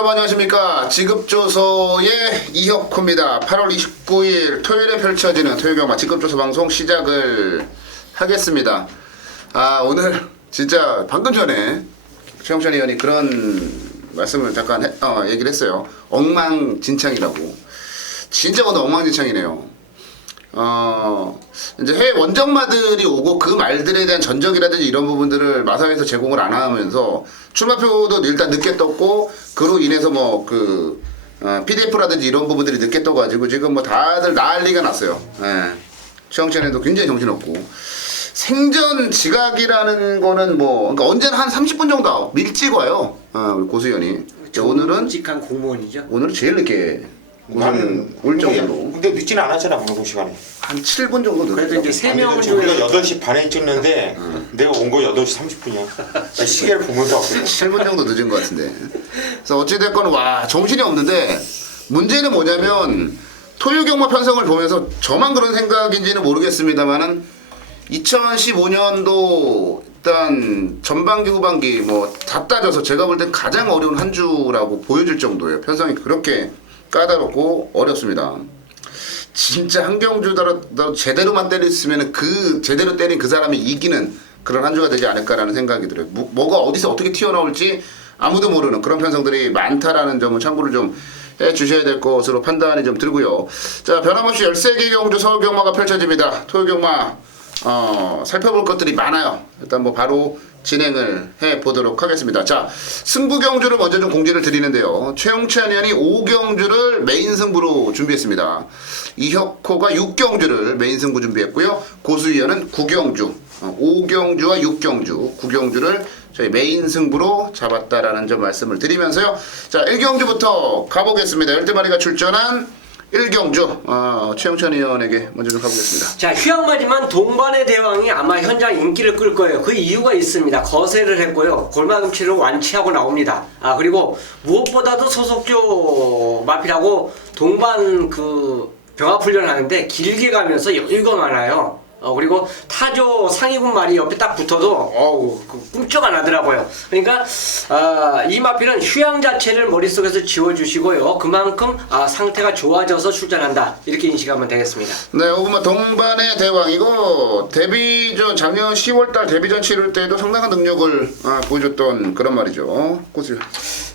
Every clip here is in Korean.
여러분 안녕하십니까. 지급조서의 이혁호입니다. 8월 29일 토요일에 펼쳐지는 토요경마 지급조서 방송 시작을 하겠습니다. 오늘 진짜 방금 전에 최영찬 의원이 그런 말씀을 잠깐 얘기를 했어요. 엉망진창이라고. 진짜 오늘 엉망진창이네요. 이제 해외 원정마들이 오고 그 말들에 대한 전적이라든지 이런 부분들을 마사회에서 제공을 안 하면서 출마표도 일단 늦게 떴고 그로 인해서 PDF라든지 이런 부분들이 늦게 떠가지고 지금 다들 난리가 났어요. 최영찬에도 굉장히 정신없고 생전 지각이라는 거는 그러니까 언제나 한 30분 정도 일찍 와요. 우리 고수연이. 오늘은 직한 공무원이죠. 오늘은 제일 늦게 고수연 올 정도로. 근데 늦지는 않았잖아 방송 시간이. 한 7분 정도 늦었어. 그래도 이제 3명 지금 우리가 중에 8시 반에 찍는데 내가 온 거 8시 30분이야. 시계를 보면서 왔거든. 7분 정도 늦은 것 같은데. 그래서 어찌됐건 와 정신이 없는데 문제는 뭐냐면 토요경마 편성을 보면서 저만 그런 생각인지는 모르겠습니다만은 2015년도 일단 전반기 후반기 다 따져서 제가 볼 땐 가장 어려운 한 주라고 보여질 정도예요. 편성이 그렇게 까다롭고 어렵습니다. 진짜 한경주더라도 제대로만 때렸으면 제대로 때린 그 사람이 이기는 그런 한 주가 되지 않을까라는 생각이 들어요. 뭐가 어디서 어떻게 튀어나올지 아무도 모르는 그런 편성들이 많다라는 점은 참고를 좀 해주셔야 될 것으로 판단이 좀 들고요. 자, 변함없이 13개 경주 서울경마가 펼쳐집니다. 토요경마 살펴볼 것들이 많아요. 일단 바로 진행을 해보도록 하겠습니다. 자, 승부경주를 먼저 좀 공지를 드리는데요. 최영찬 의원이 5경주를 메인 승부로 준비했습니다. 이혁호가 6경주를 메인 승부 준비했고요. 고수 의원은 9경주, 5경주와 6경주, 9경주를 저희 메인 승부로 잡았다라는 점 말씀을 드리면서요. 자, 1경주부터 가보겠습니다. 12마리가 출전한 1경주 최영찬 의원에게 먼저 좀 가보겠습니다. 자, 휴양마지만 동반의 대왕이 아마 현장 인기를 끌 거예요. 그 이유가 있습니다. 거세를 했고요. 골마금치를 완치하고 나옵니다. 그리고 무엇보다도 소속조 마필하고 동반 병합훈련을 하는데 길게 가면서 여유가 많아요. 그리고 타조 상위군 말이 옆에 딱 붙어도 꿈쩍 안 하더라고요. 그러니까 이 마필은 휴양 자체를 머릿속에서 지워주시고요. 그만큼 상태가 좋아져서 출전한다. 이렇게 인식하면 되겠습니다. 네, 오구마 동반의 대왕 이거 데뷔전 작년 10월달 데뷔전 치를 때도 상당한 능력을 보여줬던 그런 말이죠. 고수.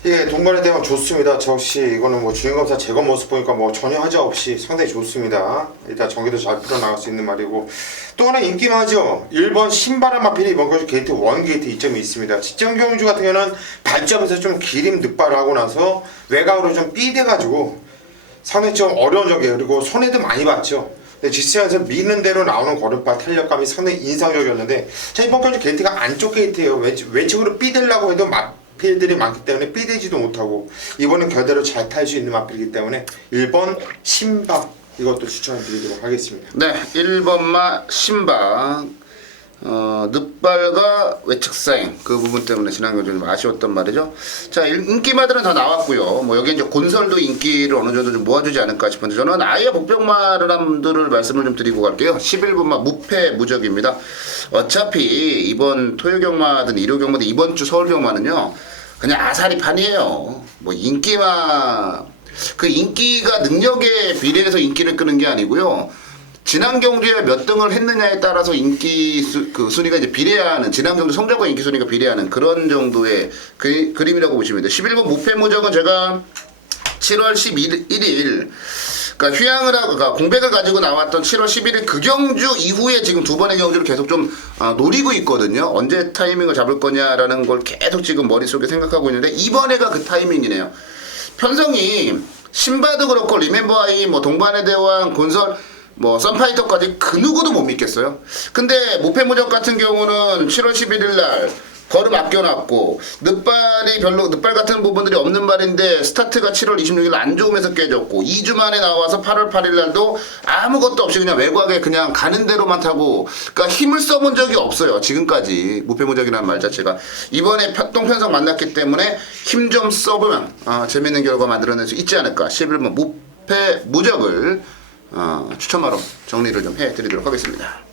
예, 동반의 대왕 좋습니다. 저 역시 이거는 주행검사 제거 모습 보니까 전혀 하자 없이 상당히 좋습니다. 일단 전개도 잘 풀어나갈 수 있는 말이고 또 하나 인기마죠. 1번 신바람 마필이 이번 경주 게이트 1 게이트 이점이 있습니다. 직전 경주 같은 경우는 발점에서 좀 기림 늑발을 하고 나서 외곽으로 좀 삐대가지고 상당히 좀 어려운 전개 그리고 손해도 많이 봤죠. 지스에서 미는 대로 나오는 걸음발 탄력감이 상당히 인상적이었는데 자, 이번 경주 게이트가 안쪽 게이트예요. 외측으로 삐대려고 해도 마필들이 많기 때문에 삐대지도 못하고 이번엔 결대로 잘 탈 수 있는 마필이기 때문에 1번 신박 이것도 추천드리도록 하겠습니다. 네, 1번마 신박 늑발과 외측사행 그 부분 때문에 지난 경주 좀 아쉬웠던 말이죠. 자, 인기마들은 다 나왔고요. 여기 이제 곤설도 인기를 어느 정도 좀 모아주지 않을까 싶은데 저는 아예 복병마람들을 말씀을 좀 드리고 갈게요. 11번마 무패 무적입니다. 어차피 이번 토요경마든 일요경마든 이번 주 서울경마는요 그냥 아사리판이에요. 그 인기가 능력에 비례해서 인기를 끄는 게 아니고요. 지난 경주에 몇 등을 했느냐에 따라서 인기 순위가 이제 비례하는 지난 경주 성적과 인기 순위가 비례하는 그런 정도의 그림이라고 보시면 돼요. 11번 무패무적은 제가 7월 11일 그러니까 휴양을 하고 공백을 가지고 나왔던 7월 11일 그 경주 이후에 지금 두 번의 경주를 계속 좀 노리고 있거든요. 언제 타이밍을 잡을 거냐라는 걸 계속 지금 머릿속에 생각하고 있는데 이번에가 그 타이밍이네요. 편성이 신바도 그렇고 리멤버아이 동반의 대왕 곤설 썬파이터까지 그 누구도 못 믿겠어요. 근데 무패무적 같은 경우는 7월 11일 날 걸음 아껴놨고 늑발 같은 부분들이 없는 말인데 스타트가 7월 26일 안 좋으면서 깨졌고 2주 만에 나와서 8월 8일 날도 아무것도 없이 그냥 외곽에 그냥 가는 대로만 타고 그러니까 힘을 써본 적이 없어요. 지금까지 무패무적이라는 말 자체가 이번에 똥편성 만났기 때문에 힘 좀 써보면 재밌는 결과 만들어낼 수 있지 않을까 11번 무패무적을 추천마로 정리를 좀 해드리도록 하겠습니다.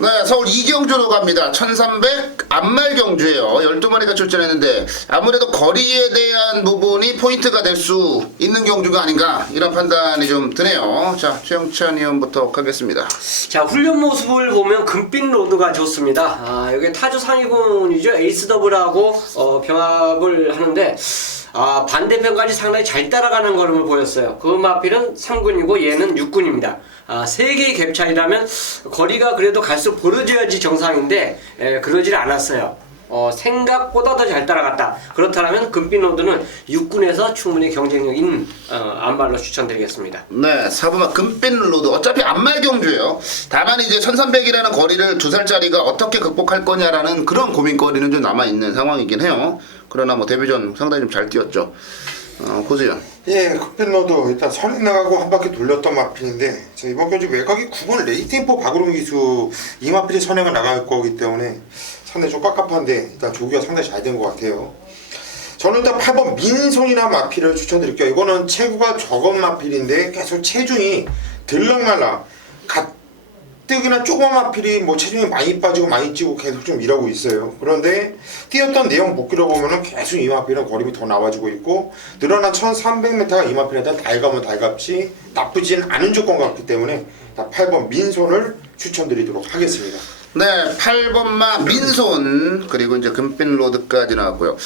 네, 서울 이경주로 갑니다. 1300 안말 경주예요. 12마리가 출전했는데 아무래도 거리에 대한 부분이 포인트가 될 수 있는 경주가 아닌가 이런 판단이 좀 드네요. 자, 최영찬 의원부터 가겠습니다. 자, 훈련 모습을 보면 금빛 로드가 좋습니다. 아, 여기 타주 상위군이죠. 에이스 더블하고 병합을 하는데 반대편까지 상당히 잘 따라가는 걸음을 보였어요. 그 마필은 3군이고 얘는 6군입니다. 3개의 갭 차이라면 거리가 그래도 갈수록 벌어져야지 정상인데 그러질 않았어요. 생각보다 더 잘 따라갔다. 그렇다면 금빛로드는 6군에서 충분히 경쟁력 있는 안말로 추천드리겠습니다. 네, 4번마 금빛 로드. 어차피 안말 경주예요. 다만 이제 1300이라는 거리를 2살짜리가 어떻게 극복할 거냐라는 그런 고민거리는 좀 남아있는 상황이긴 해요. 그러나 뭐 데뷔전 상당히 좀 잘 뛰었죠. 고수연. 예, 급빛로드 일단 선행 나가고 한 바퀴 돌렸던 마필인데 이번 경주 외곽이 9번 레이템포 박우름 기수 이 마필이 선행을 나갈 거기 때문에 상당히 좀 깝깝한데 일단 조기가 상당히 잘 된 것 같아요. 저는 일단 8번 민손이라는 마필을 추천드릴게요. 이거는 체구가 적은 마필인데 계속 체중이 들락날락 가뜩이나 조그만 마필이 뭐 체중이 많이 빠지고 많이 찌고 계속 좀 일하고 있어요. 그런데 뛰었던 내용 복기로 보면은 계속 이 마필은 거림이 더 나와지고 있고 늘어난 1300m가 이 마필한테 달가면 달갑지 나쁘진 않은 조건 같기 때문에 8번 민손을 추천드리도록 하겠습니다. 네, 8번마 민손 그리고 이제 금빛 로드까지 나왔고요.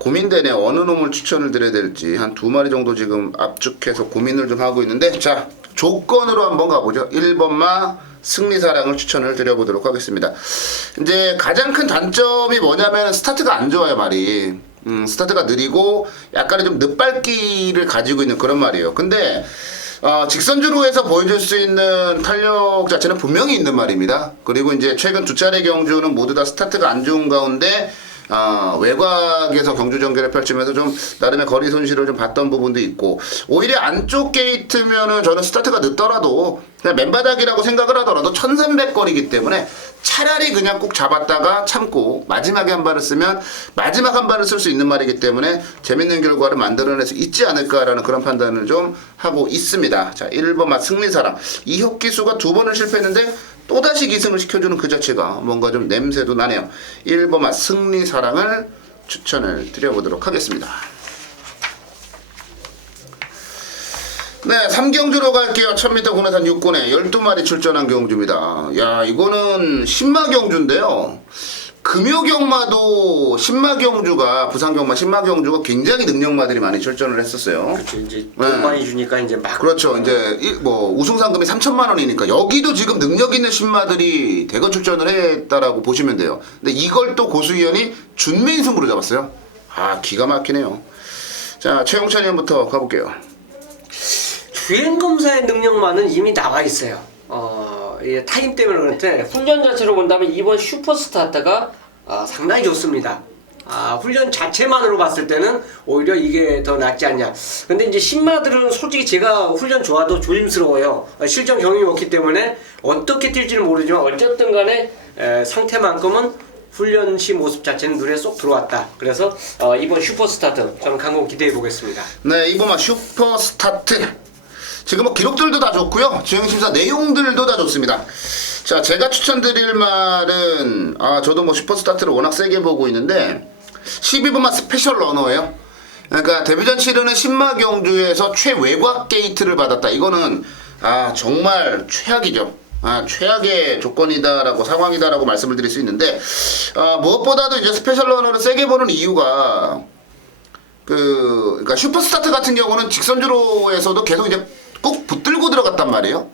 고민되네. 어느 놈을 추천을 드려야 될지 한 2마리 정도 지금 압축해서 고민을 좀 하고 있는데 자, 조건으로 한번 가보죠. 1번마 승리사랑을 추천을 드려보도록 하겠습니다. 이제 가장 큰 단점이 뭐냐면 스타트가 안 좋아요, 말이. 스타트가 느리고 약간의 좀 늦발기를 가지고 있는 그런 말이에요. 근데 직선주로 해서 보여줄 수 있는 탄력 자체는 분명히 있는 말입니다. 그리고 이제 최근 2차례 경주는 모두 다 스타트가 안 좋은 가운데 외곽에서 경주 전개를 펼치면서 좀 나름의 거리 손실을 좀 봤던 부분도 있고 오히려 안쪽 게이트면은 저는 스타트가 늦더라도 그냥 맨바닥이라고 생각을 하더라도 1300거리이기 때문에 차라리 그냥 꼭 잡았다가 참고 마지막에 한 발을 쓰면 마지막 한 발을 쓸 수 있는 말이기 때문에 재밌는 결과를 만들어낼 수 있지 않을까라는 그런 판단을 좀 하고 있습니다. 자, 1번 승리사랑 이혁 기수가 2번을 실패했는데 또다시 기승을 시켜주는 그 자체가 뭔가 좀 냄새도 나네요. 1번 승리사랑을 추천을 드려보도록 하겠습니다. 네, 3경주로 갈게요. 1000m 국내산 6군에 12마리 출전한 경주입니다. 야, 이거는 신마경주인데요. 금요경마도 신마경주가 부산경마 신마경주가 굉장히 능력마들이 많이 출전을 했었어요. 그렇죠. 이제 돈 많이 주니까 이제 막 그렇죠. 이제 뭐 우승 상금이 3천만 원이니까 여기도 지금 능력 있는 신마들이 대거 출전을 했다라고 보시면 돼요. 근데 이걸 또 고수위원이 준매인 승부로 잡았어요. 기가 막히네요. 자, 최영찬 의원부터 가볼게요. 주행 검사의 능력만은 이미 나와 있어요. 타임 때문에 그런데 훈련 자체로 본다면 이번 슈퍼스타트가 상당히 좋습니다. 훈련 자체만으로 봤을 때는 오히려 이게 더 낫지 않냐. 근데 이제 신마들은 솔직히 제가 훈련 좋아도 조심스러워요. 실전 경험이 없기 때문에 어떻게 뛸지는 모르지만 어쨌든 간에 상태만큼은 훈련 시 모습 자체는 눈에 쏙 들어왔다. 그래서 이번 슈퍼스타트 저는 강공 기대해 보겠습니다. 네, 이번 슈퍼스타트 지금 뭐 기록들도 다 좋고요. 주행심사 내용들도 다 좋습니다. 자, 제가 추천드릴 말은 저도 뭐 슈퍼스타트를 워낙 세게 보고 있는데 12번만 스페셜 러너예요. 그러니까 데뷔전 치르는 신마경주에서 최외곽 게이트를 받았다. 이거는 정말 최악이죠. 최악의 조건이다라고 상황이다라고 말씀을 드릴 수 있는데 무엇보다도 이제 스페셜 러너를 세게 보는 이유가 그러니까 슈퍼스타트 같은 경우는 직선주로에서도 계속 이제 꼭 붙들고 들어갔단 말이에요.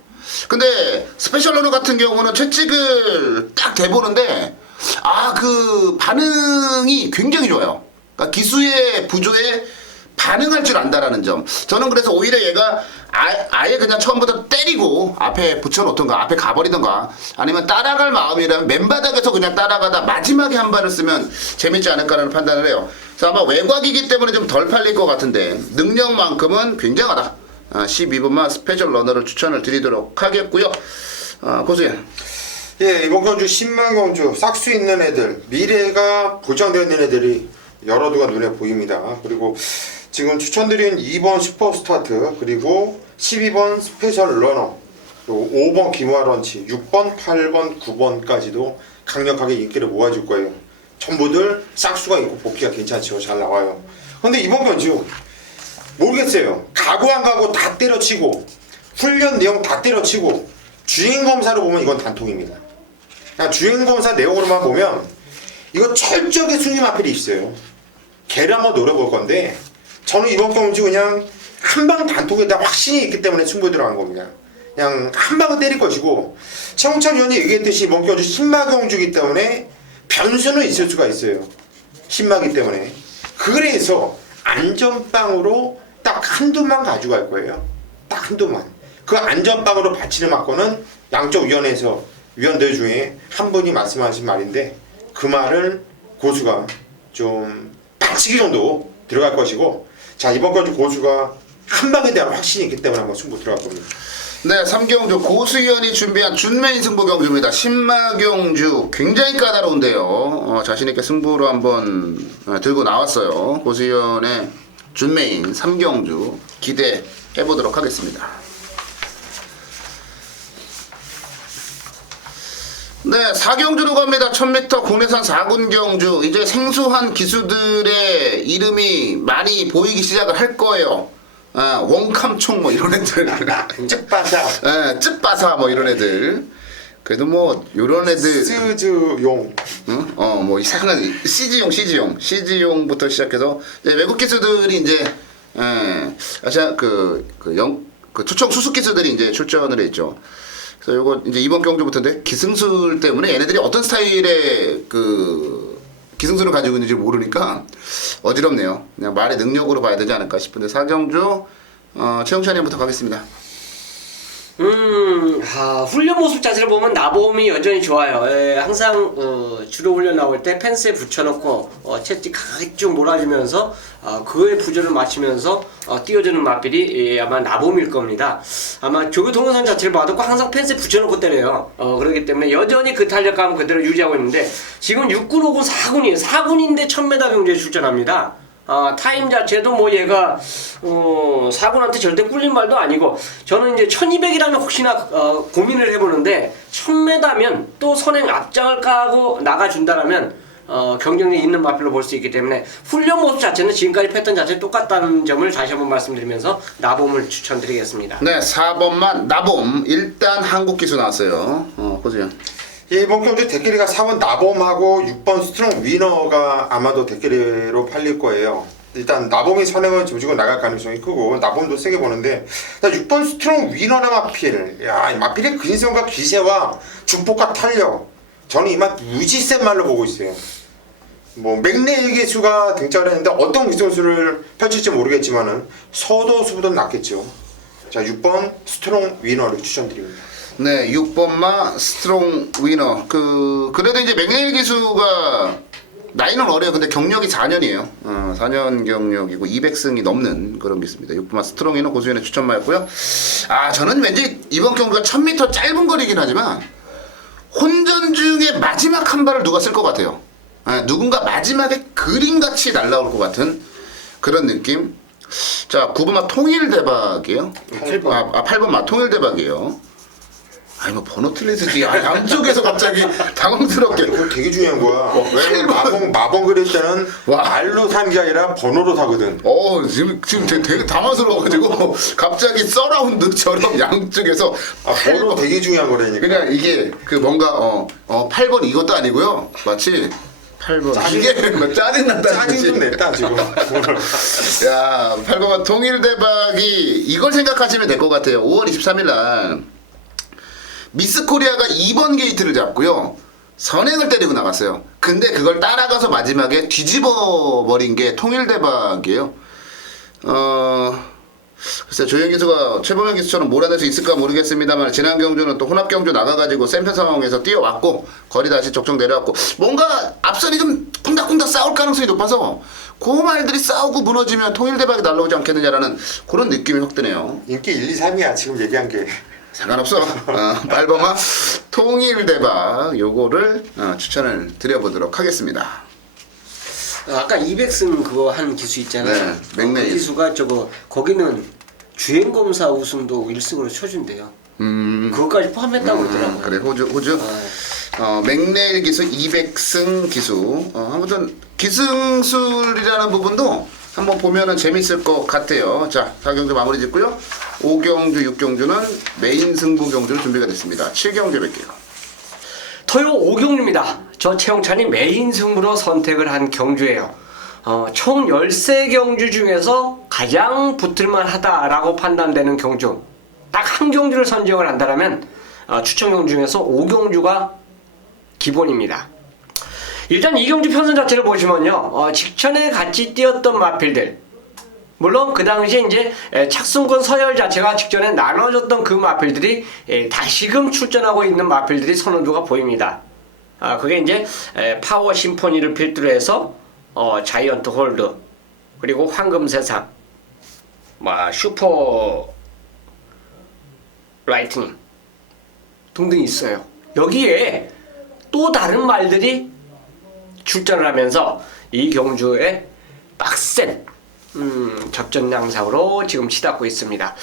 근데 스페셜 러너 같은 경우는 채찍을 딱 대보는데 그 반응이 굉장히 좋아요. 그러니까 기수의 부조에 반응할 줄 안다라는 점. 저는 그래서 오히려 얘가 아예 그냥 처음부터 때리고 앞에 붙여놓던가 앞에 가버리던가 아니면 따라갈 마음이라면 맨바닥에서 그냥 따라가다 마지막에 한 발을 쓰면 재밌지 않을까라는 판단을 해요. 그래서 아마 외곽이기 때문에 좀 덜 팔릴 것 같은데 능력만큼은 굉장하다. 12번만 스페셜 러너를 추천을 드리도록 하겠고요. 고수연. 예, 이번 경주 신마경주 싹수 있는 애들 미래가 보장되어 있는 애들이 여러두가 눈에 보입니다. 그리고 지금 추천드린 2번 슈퍼스타트 그리고 12번 스페셜 러너 또 5번 김화런치, 6번, 8번, 9번까지도 강력하게 인기를 모아줄 거예요. 전부들 싹수가 있고 복귀가 괜찮죠. 잘 나와요. 근데 이번 경주 모르겠어요. 가고 안 가고 다 때려치고 훈련 내용 다 때려치고 주행검사로 보면 이건 단통입니다. 그냥 주행검사 내용으로만 보면 이거 철저하게 순위 마필이 있어요. 걔를 한번 노려볼 건데 저는 이번 경주 그냥 한방 단통에다 확신이 있기 때문에 승부에 들어간 겁니다. 그냥 한 방은 때릴 것이고 최홍찬 위원이 얘기했듯이 이번 경주 신마경주이기 때문에 변수는 있을 수가 있어요. 신마기 때문에. 그래서 안전빵으로 딱 한두만 가져갈 거예요. 딱 한두만. 그 안전빵으로 바치는 막고는 양쪽 위원들 중에 한 분이 말씀하신 말인데 그 말을 고수가 좀 바치기 정도 들어갈 것이고 자 이번 경주 고수가 한 방에 대한 확신이 있기 때문에 한번 승부 들어갈 겁니다. 네, 3경주 고수현이 준비한 준메인 승부 경주입니다. 신마경주 굉장히 까다로운데요. 자신있게 승부로 한번 들고 나왔어요. 고수현의 준메인 3경주 기대해보도록 하겠습니다. 네, 4경주로 갑니다. 1000m 국내산 4군 경주. 이제 생소한 기수들의 이름이 많이 보이기 시작을 할 거예요. 원캄총 뭐 이런 애들. 쯔빠사. 예, 쯔빠사 뭐 이런 애들. 그래도 뭐 요런 애들. 스즈용. 응? 뭐 이상한 CG용부터 시작해서 이제 외국 기수들이 이제 아시아 그 초청 수습 기수들이 이제 출전을 했죠. 그래서 요거 이제 이번 경주부터인데 기승술 때문에 얘네들이 어떤 스타일의 기승술을 가지고 있는지 모르니까 어지럽네요. 그냥 말의 능력으로 봐야 되지 않을까 싶은데 4경주 최용찬님부터 가겠습니다. 훈련 모습 자체를 보면 나봄이 여전히 좋아요. 항상 주로 훈련 나올 때 펜스에 붙여놓고 채찍 강하게 쭉 몰아주면서 그의 부조를 맞추면서 띄워주는 맛들이 아마 나봄일 겁니다. 아마 조교 동영상 자체를 봐도 항상 펜스에 붙여놓고 때려요. 그렇기 때문에 여전히 그 탄력감 그대로 유지하고 있는데 지금 6군, 5군, 4군이에요. 4군인데 1000m 경주에 출전합니다. 타임 자체도 뭐 얘가 4군한테 절대 꿀린 말도 아니고 저는 이제 1200이라면 혹시나 고민을 해보는데 1000m면 또 선행 앞장을 까고 나가준다라면 경쟁력이 있는 마필로 볼 수 있기 때문에 훈련 모습 자체는 지금까지 패턴 자체 똑같다는 점을 다시 한번 말씀드리면서 나봄을 추천드리겠습니다. 네, 4번만 나봄. 일단 한국 기수 나왔어요. 보세요. 이번 경주 데끼리가 4번 나봄하고 6번 스트롱 위너가 아마도 데끼리로 팔릴 거예요. 일단 나봄이 선행을 조지고 나갈 가능성이 크고 나봄도 세게 보는데 6번 스트롱 위너나 마필. 야, 이 마필의 근성과 기세와 중폭과 탄력. 저는 이만 무지 센 말로 보고 있어요. 뭐 맥레일 기수가 등장을 했는데 어떤 기술을 펼칠지 모르겠지만은 서도수보다 낫겠죠. 자, 6번 스트롱 위너를 추천드립니다. 네, 6번마 스트롱 위너. 그래도 이제 맥레일 기수가 나이는 어려요. 근데 경력이 4년이에요. 4년 경력이고 200승이 넘는 그런 기수입니다. 6번마 스트롱 위너 고수연의 추천마였고요. 저는 왠지 이번 경기가 1000m 짧은 거리긴 하지만 혼전 중에 마지막 한 발을 누가 쓸 것 같아요. 누군가 마지막에 그림같이 날라올 것 같은 그런 느낌. 자, 9번마 통일대박이에요. 8번마 통일대박이에요. 뭐 번호 틀리듯이 양쪽에서 갑자기 당황스럽게. 이거 되게 중요한 거야. 왜 마봉 그릴 때는 말로 사는 게 아니라 번호로 사거든. 지금 되게 당황스러워가지고 갑자기 서라운드처럼 양쪽에서 번호 되게 중요한 거라니까. 그냥 이게 뭔가 8번 이것도 아니고요. 마치 8번 이게 짜증난다. 짜증 좀 냈다 지금. 야, 8번은 통일대박이 이걸 생각하시면 될 것 같아요. 5월 23일 날 미스 코리아가 2번 게이트를 잡고요. 선행을 때리고 나갔어요. 근데 그걸 따라가서 마지막에 뒤집어 버린 게 통일대박이에요. 글쎄 조현 기수가 최범현 기수처럼 몰아낼 수 있을까 모르겠습니다만 지난 경주는 또 혼합 경주 나가가지고 센터 상황에서 뛰어왔고 거리 다시 적정 내려왔고 뭔가 앞선이 좀 쿵닥쿵닥 싸울 가능성이 높아서 그 말들이 싸우고 무너지면 통일대박이 날라오지 않겠느냐라는 그런 느낌이 확 드네요. 인기 1, 2, 3이야 지금 얘기한 게. 상관없어. 빨범아 통일대박 요거를 추천을 드려보도록 하겠습니다. 아까 200승 그거 한 기수 있잖아요. 네, 맥레일. 그 기수가 거기는 주행검사 우승도 1승으로 쳐준대요. 그것까지 포함했다고 그러더라고요. 그래 호주 맥레일 기수 200승 기수 아무튼 기승술이라는 부분도 한번 보면은 재밌을 것 같아요. 자 4경주 마무리 짓고요. 5경주 6경주는 메인 승부 경주로 준비가 됐습니다. 7경주 뵐게요. 토요 5경주입니다. 저 최용찬이 메인 승부로 선택을 한 경주예요. 총 13경주 중에서 가장 붙을만 하다라고 판단되는 경주 딱 한 경주를 선정을 한다면 추천 경주 중에서 5경주가 기본입니다. 일단 이 경주 편선 자체를 보시면요, 직전에 같이 뛰었던 마필들, 물론 그 당시에 이제 착순권 서열 자체가 직전에 나눠졌던 그 마필들이 다시금 출전하고 있는 마필들이 선호도가 보입니다. 그게 이제 파워 심포니를 필두로 해서 자이언트 홀드, 그리고 황금세상, 슈퍼 라이트닝 등등 있어요. 여기에 또 다른 말들이 출전을 하면서 이 경주에 빡센 접전 양상으로 지금 치닫고 있습니다.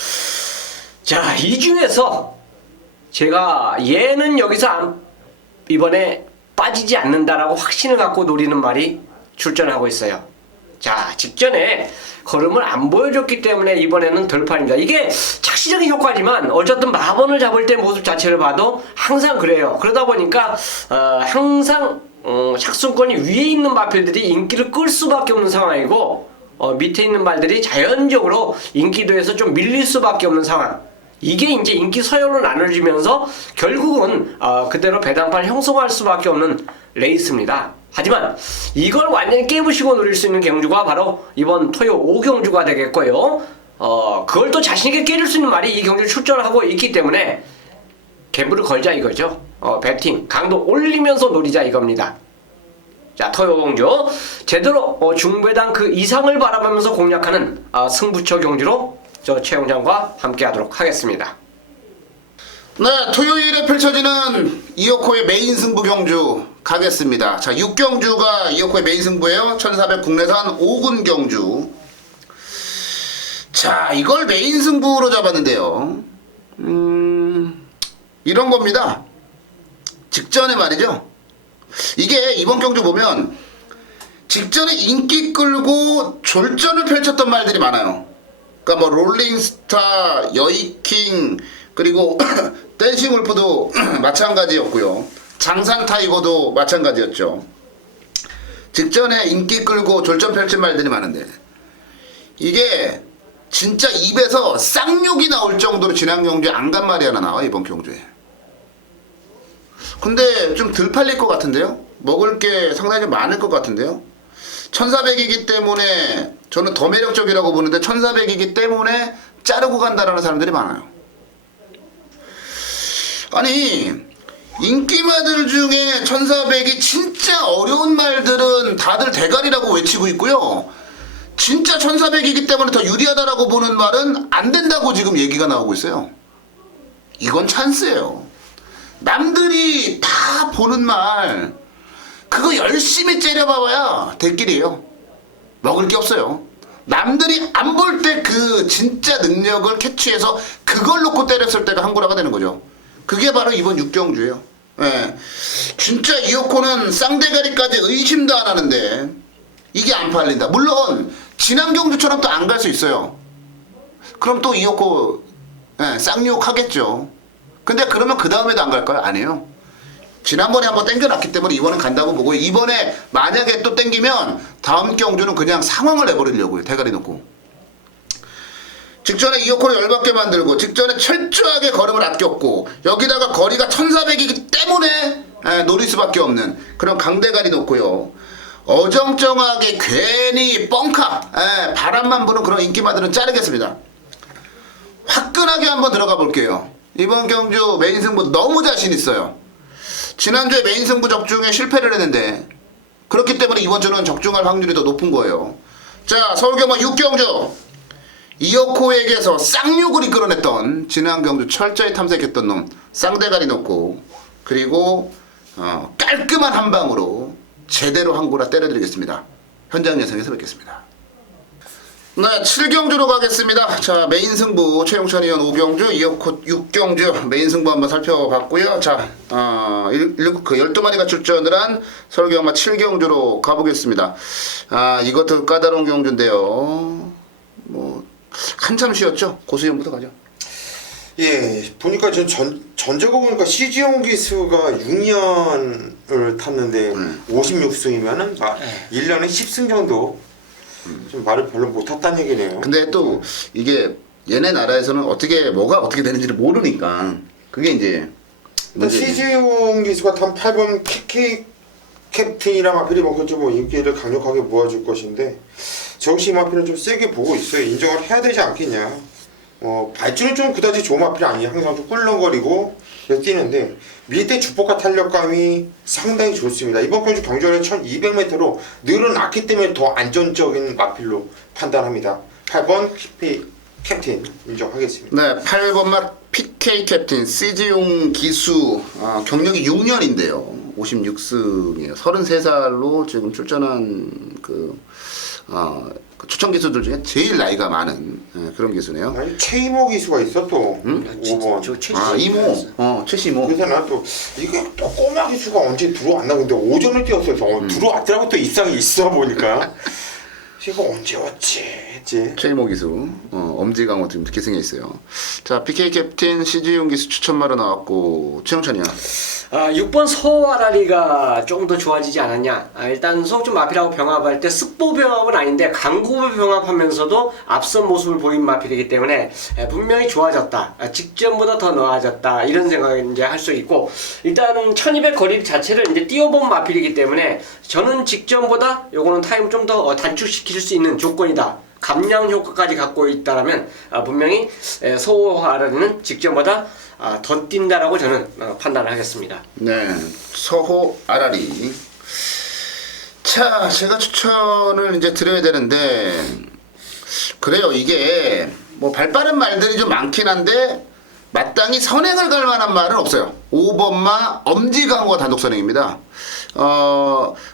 자, 이 중에서 제가 얘는 여기서 이번에 빠지지 않는다라고 확신을 갖고 노리는 말이 출전하고 있어요. 자, 직전에 걸음을 안 보여줬기 때문에 이번에는 덜판입니다. 이게 착시적인 효과지만 어쨌든 마번을 잡을 때 모습 자체를 봐도 항상 그래요. 그러다 보니까 항상 착순권이 위에 있는 마필들이 인기를 끌 수밖에 없는 상황이고 밑에 있는 말들이 자연적으로 인기도에서 좀 밀릴 수밖에 없는 상황. 이게 이제 인기 서열로 나눠지면서 결국은 그대로 배당판을 형성할 수밖에 없는 레이스입니다. 하지만 이걸 완전히 깨부시고 누릴 수 있는 경주가 바로 이번 토요 5경주가 되겠고요. 그걸 또 자신있게 깨질 수 있는 말이 이 경주 출전하고 있기 때문에 갬블을 걸자 이거죠. 배팅 강도 올리면서 노리자 이겁니다. 자, 토요 경주 제대로 중배당 그 이상을 바라보면서 공략하는 승부처 경주로 저 최용장과 함께 하도록 하겠습니다. 네, 토요일에 펼쳐지는 이어코의 메인 승부 경주 가겠습니다. 자, 6경주가 이어코의 메인 승부예요. 1400 국내산 5군 경주. 자, 이걸 메인 승부로 잡았는데요. 이런 겁니다. 직전에 말이죠. 이게 이번 경주 보면 직전에 인기 끌고 졸전을 펼쳤던 말들이 많아요. 그러니까 뭐 롤링스타, 여이킹, 그리고 댄싱 울프도 마찬가지였고요. 장산 타이거도 마찬가지였죠. 직전에 인기 끌고 졸전 펼친 말들이 많은데 이게 진짜 입에서 쌍욕이 나올 정도로 지난 경주에 안 간 말이 하나 나와 이번 경주에. 근데 좀 덜 팔릴 것 같은데요? 먹을 게 상당히 좀 많을 것 같은데요? 1400이기 때문에 저는 더 매력적이라고 보는데 1400이기 때문에 자르고 간다라는 사람들이 많아요. 아니 인기마들 중에 1400이 진짜 어려운 말들은 다들 대가리라고 외치고 있고요. 진짜 1400이기 때문에 더 유리하다라고 보는 말은 안 된다고 지금 얘기가 나오고 있어요. 이건 찬스예요. 남들이 다 보는 말 그거 열심히 째려봐봐야 대길이에요. 먹을 게 없어요. 남들이 안 볼 때 그 진짜 능력을 캐치해서 그걸 놓고 때렸을 때가 한구라가 되는 거죠. 그게 바로 이번 6경주예요. 예. 진짜 이어코는 쌍대가리까지 의심도 안 하는데 이게 안 팔린다. 물론 지난 경주처럼 또 안 갈 수 있어요. 그럼 또 이어코 쌍욕 하겠죠. 근데 그러면 그 다음에도 안 갈까요? 아니에요. 지난번에 한번 땡겨놨기 때문에 이번엔 간다고 보고 이번에 만약에 또 땡기면 다음 경주는 그냥 상황을 내버리려고요. 대가리 놓고. 직전에 이어코를 열받게 만들고 직전에 철저하게 걸음을 아꼈고 여기다가 거리가 1400이기 때문에 노릴 수밖에 없는 그런 강대가리 놓고요. 어정쩡하게 괜히 뻥카 바람만 부는 그런 인기마들은 자르겠습니다. 화끈하게 한번 들어가 볼게요. 이번 경주 메인 승부 너무 자신 있어요. 지난주에 메인 승부 적중에 실패를 했는데 그렇기 때문에 이번 주는 적중할 확률이 더 높은 거예요. 자, 서울경마 6경주 이어코에게서 쌍욕을 이끌어냈던 지난 경주 철저히 탐색했던 놈 쌍대가리 놓고 그리고 깔끔한 한 방으로 제대로 한 고라 때려드리겠습니다. 현장 예상에서 뵙겠습니다. 네, 7경주로 가겠습니다. 자, 메인 승부 최용찬 의원 5경주, 이어콧 6경주 메인 승부 한번 살펴봤고요. 자, 12마리가 출전을 한 설경마 7경주로 가보겠습니다. 이것도 까다로운 경주인데요. 뭐 한참 쉬었죠. 고수연부터 가죠. 예, 보니까 전적으로 보니까 CG용 기수가 6년을 탔는데 56승이면은 1년에 10승 정도 좀 말을 별로 못 탔다는 얘기네요. 근데 또 이게 얘네 나라에서는 뭐가 어떻게 되는지를 모르니까 그게 이제 문제지. CG용 기수가 탄 8번 KK 캡틴이랑 마필이 뭔가 좀 인기를 강력하게 모아줄 것인데 저 역시 이 마필은 좀 세게 보고 있어요. 인정을 해야 되지 않겠냐. 발주는 좀 그다지 좋은 마필이 아니에요. 항상 좀 꿀렁거리고 뛰는데 밑에 주포카 탄력감이 상당히 좋습니다. 이번 경주 경주는 1200m로 늘어났기 때문에 더 안전적인 마필로 판단합니다. 8번 캡틴 인정하겠습니다. 네, 8번마 PK 캡틴 CG용 기수 경력이 6년인데요. 56승이에요. 33살로 지금 출전한 그 추천 기수들 중에 제일 나이가 많은 그런 기수네요. 아니, 최이모 기수가 있어 또 5번. 이모, 최시모. 그래서 난 또 이게 또 꼬마 기수가 언제 들어왔나 근데 오전을 뛰었어요. 들어왔더라고 또 입상이 있어 보니까 이거 언제 왔지 했지. 최이모 기수, 엄지강호 지금 기승에 있어요. 자, PK 캡틴 CG용 기수 추천마로 나왔고 최영찬이야. 6번 서아라리가 조금 더 좋아지지 않았냐. 일단 소속주 마필하고 병합할 때 습보 병합은 아닌데 강구부 병합하면서도 앞선 모습을 보인 마필이기 때문에 분명히 좋아졌다. 직전보다 더 나아졌다. 이런 생각을 이제 할 수 있고, 일단 1200 거리 자체를 이제 뛰어본 마필이기 때문에 저는 직전보다 요거는 타임 좀 더 단축시킬 수 있는 조건이다. 감량 효과까지 갖고 있다라면 분명히 서아라리는 직전보다 더 뛴다라고 저는 판단을 하겠습니다. 네, 서호 아라리. 자, 제가 추천을 이제 드려야 되는데 그래요. 이게 뭐 발빠른 말들이 좀 많긴 한데 마땅히 선행을 갈 만한 말은 없어요. 5번마 엄지강호가 단독 선행입니다.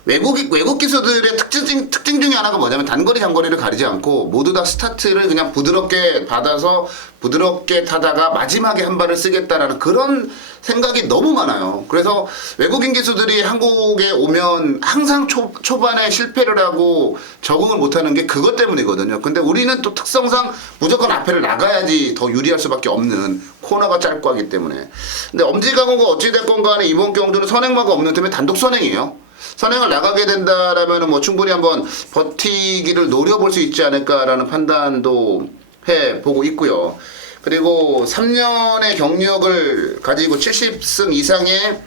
외국 기수들의 특징 중에 하나가 뭐냐면 단거리 장거리를 가리지 않고 모두 다 스타트를 그냥 부드럽게 받아서 부드럽게 타다가 마지막에 한 발을 쓰겠다라는 그런 생각이 너무 많아요. 그래서 외국인 기수들이 한국에 오면 항상 초반에 실패를 하고 적응을 못하는 게 그것 때문이거든요. 근데 우리는 또 특성상 무조건 앞에를 나가야지 더 유리할 수밖에 없는 코너가 짧고 하기 때문에. 근데 엄지강호가 어찌됐건 간에 이번 경주는 선행마가 없는 때문에 단독 선행이에요. 선행을 나가게 된다라면 뭐 충분히 한번 버티기를 노려볼 수 있지 않을까라는 판단도 해보고 있고요. 그리고 3년의 경력을 가지고 70승 이상의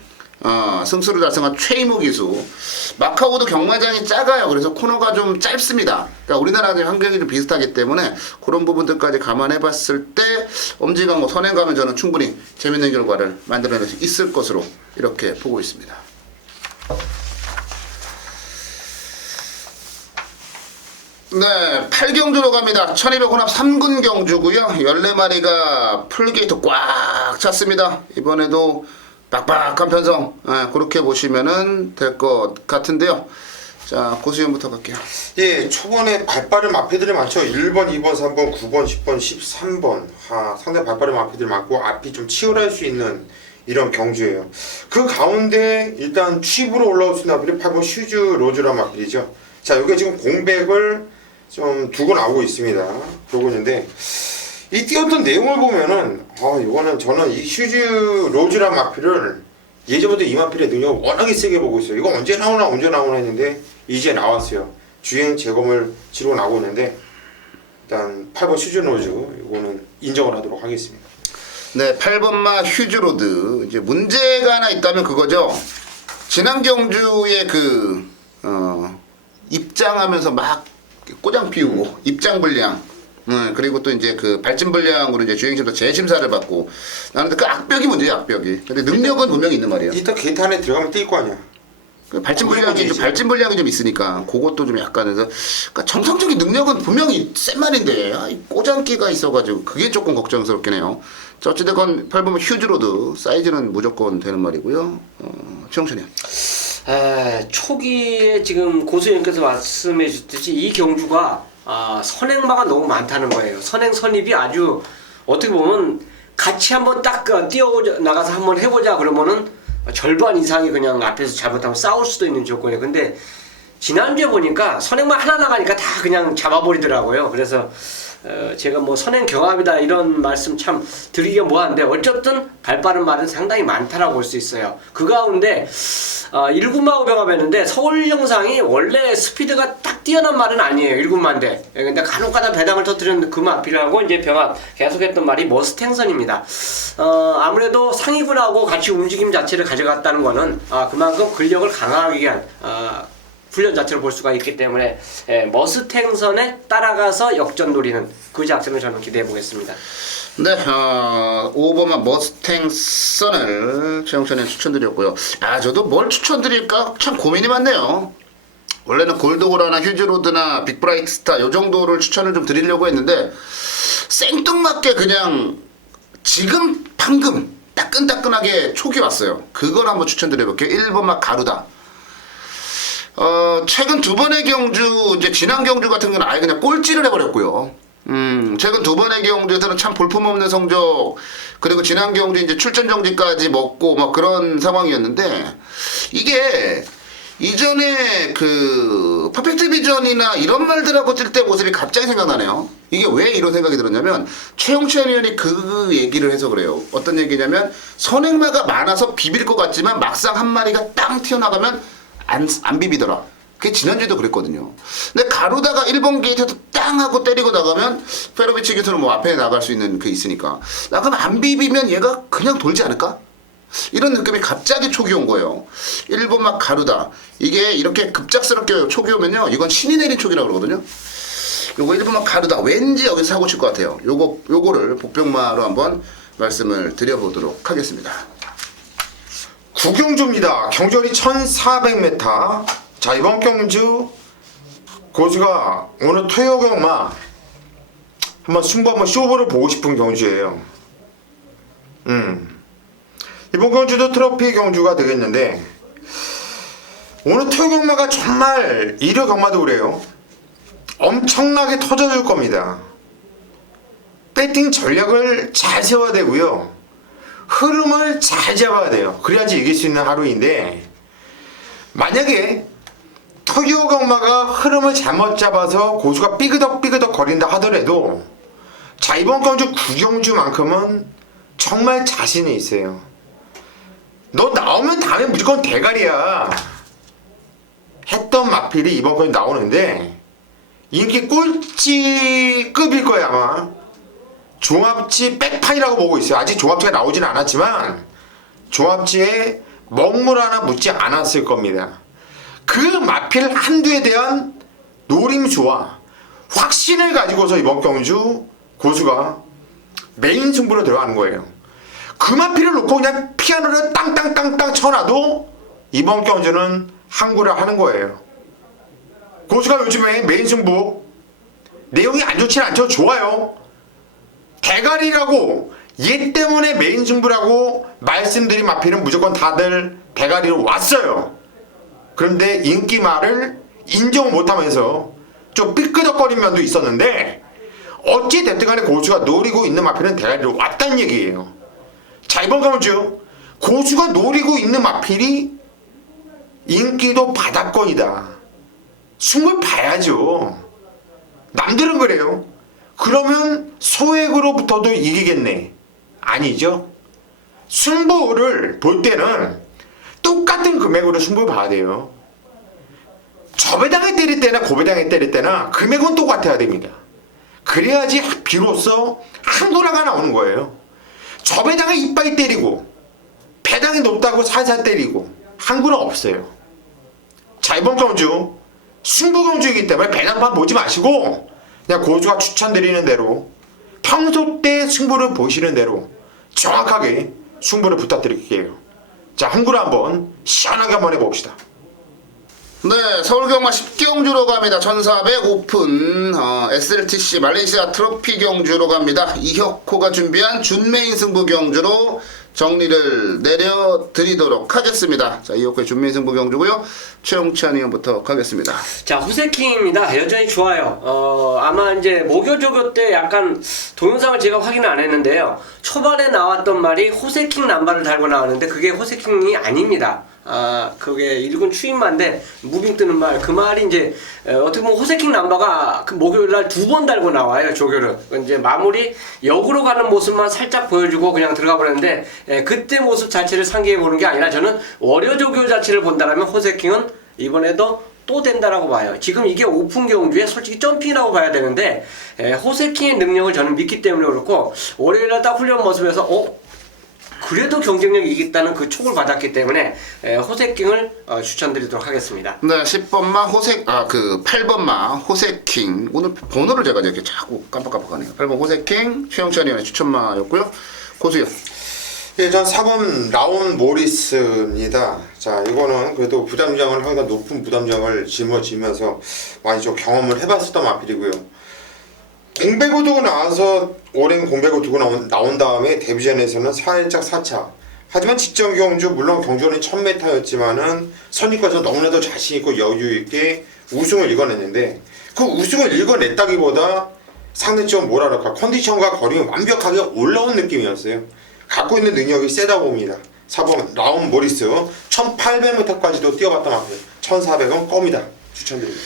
승수를 달성한 최이모 기수. 마카오도 경마장이 작아요. 그래서 코너가 좀 짧습니다. 그러니까 우리나라랑 환경이 좀 비슷하기 때문에 그런 부분들까지 감안해봤을 때 엄지강호 선행 가면 저는 충분히 재밌는 결과를 만들어낼 수 있을 것으로 이렇게 보고 있습니다. 네, 8경주로 갑니다. 1200 혼합 3군 경주고요. 14마리가 풀게이트 꽉 찼습니다. 이번에도 빡빡한 편성, 그렇게 보시면은 될 것 같은데요. 자, 고수연부터 갈게요. 예, 초반에 발빠른 마피들이 많죠. 1번, 2번, 3번, 9번, 10번, 13번. 상당히 발빠른 마피들이 많고 앞이 좀 치열할 수 있는 이런 경주예요. 그 가운데 일단 칩으로 올라올 수 있는 마필이 8번 슈즈 로즈란 마필이죠. 자, 여기 지금 공백을 좀 두고 나오고 있습니다. 그러고 있는데 이 뛰었던 내용을 보면은 이거는 저는 이 슈즈 로즈란 마필을 예전부터 이 마필의 능력을 워낙에 세게 보고 있어요. 이거 언제 나오나 했는데 이제 나왔어요. 주행 재검을 치르고 나오고 있는데 일단 8번 슈즈 로즈 이거는 인정을 하도록 하겠습니다. 네, 8번마 휴즈로드. 이제 문제가 하나 있다면 그거죠. 지난 경주에 입장하면서 막 꼬장 피우고 입장 불량, 그리고 또 이제 그 발진 불량으로 이제 주행심사 재심사를 받고 나는데 그 악벽이 문제야, 악벽이. 근데 능력은 분명히 있는 말이에요. 이따 게이트 안에 들어가면 뛸 거 아니야. 그 발진 불량이 좀 있으니까 그것도 좀 약간 해서 그러니까 정상적인 능력은 분명히 센 말인데 이 꼬장기가 있어가지고 그게 조금 걱정스럽긴 해요. 자, 어찌됐건 8번 휴즈로드 사이즈는 무조건 되는 말이고요. 최영찬이요. 초기에 지금 고수님께서 말씀해 주셨듯이 이 경주가 선행마가 너무 많다는 거예요. 선행 선입이 아주 어떻게 보면 같이 한번 딱 뛰어 나가서 한번 해보자 그러면은 절반 이상이 그냥 앞에서 잘못하면 싸울 수도 있는 조건이에요. 근데 지난주에 보니까 선행만 하나 나가니까 다 그냥 잡아버리더라고요. 그래서 제가 뭐 선행 경합이다 이런 말씀 참 드리기가 뭐한데 어쨌든 발빠른 말은 상당히 많다라고 볼 수 있어요. 그 가운데 1군마하고 병합했는데 서울 영상이 원래 스피드가 딱 뛰어난 말은 아니에요. 1군마인데 근데 간혹가다 배당을 터뜨리는 그 마필하고 이제 병합 계속했던 말이 머스탱선입니다. 아무래도 상위군하고 같이 움직임 자체를 가져갔다는 거는 그만큼 근력을 강화하기 위한 훈련 자체를 볼 수가 있기 때문에 머스탱선에 따라가서 역전 노리는 그 작전을 저는 기대해 보겠습니다. 네, 5번만 머스탱선을 최영찬에 추천드렸고요. 저도 뭘 추천드릴까 참 고민이 많네요. 원래는 골드고라나 휴즈로드나 빅브라이트스타 요 정도를 추천을 좀 드리려고 했는데 생뚱맞게 그냥 지금 방금 따끈따끈하게 촉이 왔어요. 그걸 한번 추천드려볼게요. 1번만 가루다. 최근 두 번의 경주, 이제 지난 경주 같은 건 아예 그냥 꼴찌를 해버렸고요. 최근 두 번의 경주에서는 참 볼품없는 성적, 그리고 지난 경주 이제 출전 정지까지 먹고 막 그런 상황이었는데, 이게 이전에 그 퍼펙트 비전이나 이런 말들하고 뛸 때 모습이 갑자기 생각나네요. 이게 왜 이런 생각이 들었냐면 최영찬 의원이 그 얘기를 해서 그래요. 어떤 얘기냐면 선행마가 많아서 비빌 것 같지만 막상 한 마리가 땅 튀어나가면 안 비비더라. 그게 지난주에도 그랬거든요. 근데 가로다가 1번 게이트에서 땅 하고 때리고 나가면 페로비치 기수는 뭐 앞에 나갈 수 있는 그 있으니까. 그럼 안 비비면 얘가 그냥 돌지 않을까? 이런 느낌이 갑자기 촉이 온 거예요. 1번 막 가루다. 이게 이렇게 급작스럽게 촉이 오면요. 이건 신이 내린 촉이라고 그러거든요. 요거 1번 막 가루다. 왠지 여기서 사고 칠 것 같아요. 요거를 복병마로 한번 말씀을 드려보도록 하겠습니다. 구경주입니다. 경주거리 1400m. 자, 이번 경주 고수가 오늘 토요경마 한번 승부 한번 쇼부를 보고 싶은 경주예요. 이번 경주도 트로피 경주가 되겠는데 오늘 토요경마가 정말 일요 경마도 그래요. 엄청나게 터져줄 겁니다. 배팅 전략을 잘 세워야 되고요. 흐름을 잘 잡아야 돼요. 그래야지 이길 수 있는 하루인데 만약에 토요경마가 흐름을 잘못 잡아서 고수가 삐그덕 거린다 하더라도 자, 이번 경주 구경주만큼은 정말 자신이 있어요. 너 나오면 다음에 무조건 대가리야 했던 마필이 이번 경주 나오는데 인기 꼴찌급일 거야 아마. 종합지 백판이라고 보고 있어요. 아직 종합지가 나오진 않았지만 종합지에 먹물 하나 묻지 않았을 겁니다. 그 마필 한두에 대한 노림수와 확신을 가지고서 이번 경주 고수가 메인 승부로 들어가는 거예요. 그 마필을 놓고 그냥 피아노를 땅땅땅땅 쳐놔도 이번 경주는 항구를 하는 거예요. 고수가 요즘에 메인 승부 내용이 안 좋진 않죠. 좋아요. 대가리라고 얘 때문에 메인 승부라고 말씀드린 마필은 무조건 다들 대가리로 왔어요. 그런데 인기말을 인정 못하면서 좀 삐끄덕거린 면도 있었는데 어찌 됐든 간에 고수가 노리고 있는 마필은 대가리로 왔다는 얘기예요. 자, 이번 경주 고수가 노리고 있는 마필이 인기도 바닥권이다. 승부를 봐야죠. 남들은 그래요. 그러면 소액으로부터도 이기겠네. 아니죠. 승부를 볼 때는 똑같은 금액으로 승부를 봐야 돼요. 저 배당에 때릴 때나 고 배당에 때릴 때나 금액은 똑같아야 됩니다. 그래야지 비로소 한도라가 나오는 거예요. 저 배당에 이빨 때리고 배당이 높다고 살살 때리고 한구는 없어요. 자, 이번 경주 승부 경주이기 때문에 배당판 보지 마시고 그냥 고수가 추천드리는 대로 평소 때 승부를 보시는 대로 정확하게 승부를 부탁드릴게요. 자, 한구를 한번 시원하게 한번 해봅시다. 네, 서울경마 10경주로 갑니다. 1400 오픈 SLTC 말레이시아 트로피 경주로 갑니다. 이혁호가 준비한 준메인 승부 경주로 정리를 내려드리도록 하겠습니다. 자, 이호크의 준비 승부 경주고요. 최용찬 의원부터 가겠습니다. 자, 호세킹입니다. 여전히 좋아요. 아마 이제 목요조교 때 약간 동영상을 제가 확인을 안 했는데요. 초반에 나왔던 말이 호세킹 남발을 달고 나왔는데 그게 호세킹이 아닙니다. 그게 1군 추임마인데 무빙 뜨는 말, 그 말이 이제 어떻게 보면 호세킹 남바가 그 목요일 날 2번 달고 나와요, 조교를. 이제 마무리 역으로 가는 모습만 살짝 보여주고 그냥 들어가 버렸는데 그때 모습 자체를 상기해 보는 게 아니라 저는 월요 조교 자체를 본다라면 호세킹은 이번에도 또 된다라고 봐요. 지금 이게 오픈 경주에 솔직히 점핑이라고 봐야 되는데 호세킹의 능력을 저는 믿기 때문에 그렇고 월요일날 딱 훈련 모습에서 그래도 경쟁력이 있겠다는 그 촉을 받았기 때문에 호세킹을 추천드리도록 하겠습니다. 네, 10번마 8번마 호세킹. 오늘 번호를 제가 이렇게 자꾸 깜빡깜빡하네요. 8번 호세킹, 최영찬 의원의 추천마였고요. 고수요. 예, 전 4번 라온 모리스입니다. 자, 이거는 그래도 부담장을 항상 높은 부담장을 짊어지면서 많이 좀 경험을 해봤었던 마필이고요. 공백을 두고 나와서 오랜 공백을 두고 나온 다음에 데뷔전에서는 살짝 4차. 하지만 직전 경주 물론 경주는 1000m였지만은 선입과에서 너무나도 자신 있고 여유 있게 우승을 이뤄냈는데 그 우승을 이뤄냈다기보다 상대 좀 뭐랄까 컨디션과 거리가 완벽하게 올라온 느낌이었어요. 갖고 있는 능력이 세다 봅니다. 4번 라온 모리스 1800m까지도 뛰어봤단 말이에요. 1400은 껌이다. 추천드립니다.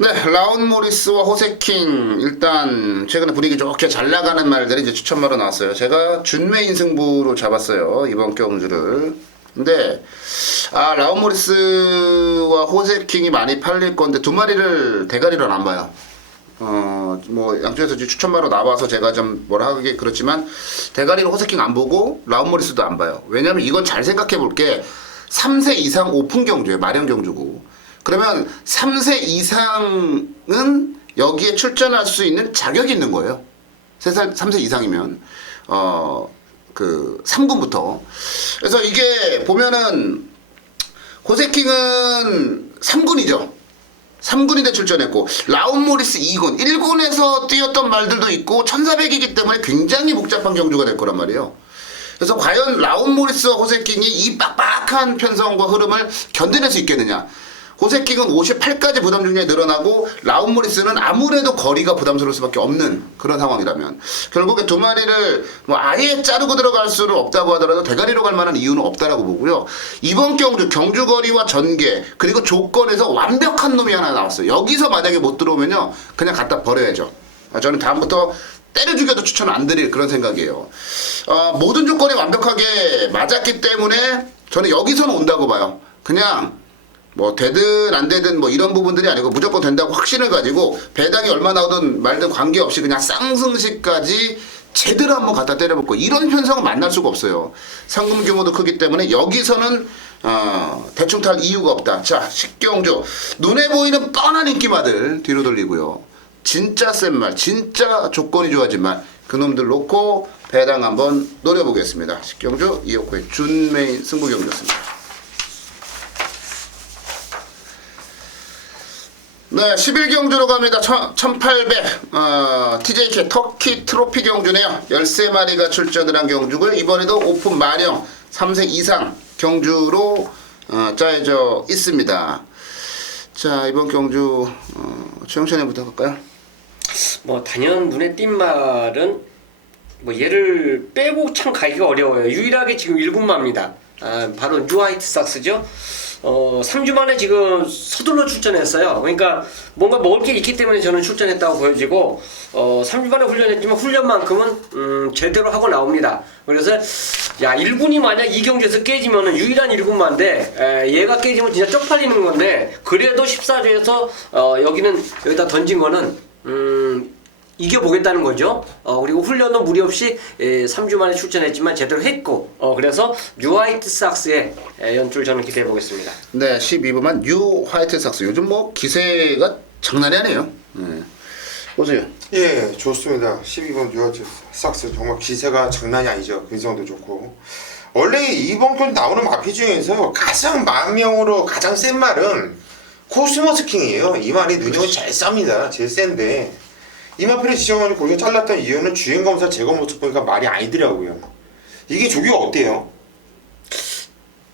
네, 라온 모리스와 호세킹 일단 최근에 분위기 좋게 잘 나가는 말들이 이제 추천마로 나왔어요. 제가 준메인 승부로 잡았어요, 이번 경주를. 근데 라온 모리스와 호세킹이 많이 팔릴 건데 두 마리를 대가리로 안 봐요. 뭐 양쪽에서 추천마로 나와서 제가 좀 뭐라 하기 그렇지만 대가리로 호세킹 안 보고 라온 모리스도 안 봐요. 왜냐면 이건 잘 생각해 볼게. 3세 이상 오픈 경주예요. 마련 경주고. 그러면 3세 이상은 여기에 출전할 수 있는 자격이 있는 거예요. 3세 이상이면 3군부터. 그래서 이게 보면은 호세킹은 3군이죠. 3군인데 출전했고 라온 모리스 2군, 1군에서 뛰었던 말들도 있고 1400이기 때문에 굉장히 복잡한 경주가 될 거란 말이에요. 그래서 과연 라온 모리스와 호세킹이 이 빡빡한 편성과 흐름을 견뎌낼 수 있겠느냐. 호세킹은 58까지 부담 중량이 늘어나고 라온 모리스는 아무래도 거리가 부담스러울 수밖에 없는 그런 상황이라면 결국에 두 마리를 뭐 아예 자르고 들어갈 수는 없다고 하더라도 대가리로 갈 만한 이유는 없다라고 보고요. 이번 경주 거리와 전개 그리고 조건에서 완벽한 놈이 하나 나왔어요. 여기서 만약에 못 들어오면요 그냥 갖다 버려야죠. 저는 다음부터 때려 죽여도 추천 안 드릴 그런 생각이에요. 모든 조건이 완벽하게 맞았기 때문에 저는 여기서는 온다고 봐요. 그냥 뭐 되든 안 되든 뭐 이런 부분들이 아니고 무조건 된다고 확신을 가지고 배당이 얼마 나오든 말든 관계없이 그냥 쌍승시까지 제대로 한번 갖다 때려먹고 이런 편성은 만날 수가 없어요. 상금 규모도 크기 때문에 여기서는 대충 탈 이유가 없다. 자, 식경주 눈에 보이는 뻔한 인기마들 뒤로 돌리고요. 진짜 센 말, 진짜 조건이 좋아진 말 그놈들 놓고 배당 한번 노려보겠습니다. 식경주 이호코의 준메인 승부경주였습니다. 네, 11경주로 갑니다. 1800 TJK 터키 트로피 경주네요. 13마리가 출전을 한 경주고요. 이번에도 오픈 마령 3세 이상 경주로 짜여져 있습니다. 자, 이번 경주 최영찬이부터 갈까요? 뭐 단연 눈에 띈 말은 뭐 얘를 빼고 참 가기가 어려워요. 유일하게 지금 1군마입니다. 바로 뉴 화이트 삭스죠. 3주 만에 지금 서둘러 출전했어요. 그러니까 뭔가 먹을 게 있기 때문에 저는 출전했다고 보여지고 3주 만에 훈련했지만 훈련만큼은 제대로 하고 나옵니다. 그래서 야 1군이 만약 이 경기에서 깨지면은 유일한 1군마인데 얘가 깨지면 진짜 쪽팔리는 건데 그래도 14주에서 여기다 던진 거는 이겨보겠다는 거죠. 그리고 훈련도 무리 없이 3주 만에 출전했지만 제대로 했고 그래서 뉴 화이트 삭스의 연출 저는 기대해 보겠습니다. 네, 12번만 뉴 화이트 삭스. 요즘 뭐 기세가 장난이 아니에요. 네. 보세요. 예, 좋습니다. 12번 뉴 화이트 삭스 정말 기세가 장난이 아니죠. 근성도 좋고 원래 이번 편 나오는 마피 중에서 가장 망명으로 가장 센 말은 코스모스 킹이에요. 이 말이 능력이 제일 쌉니다. 제일 센데 이 마필을 지정하고 거기서 잘랐던 이유는 주행검사 제거 모습 보니까 말이 아니더라고요. 이게 조기가 어때요?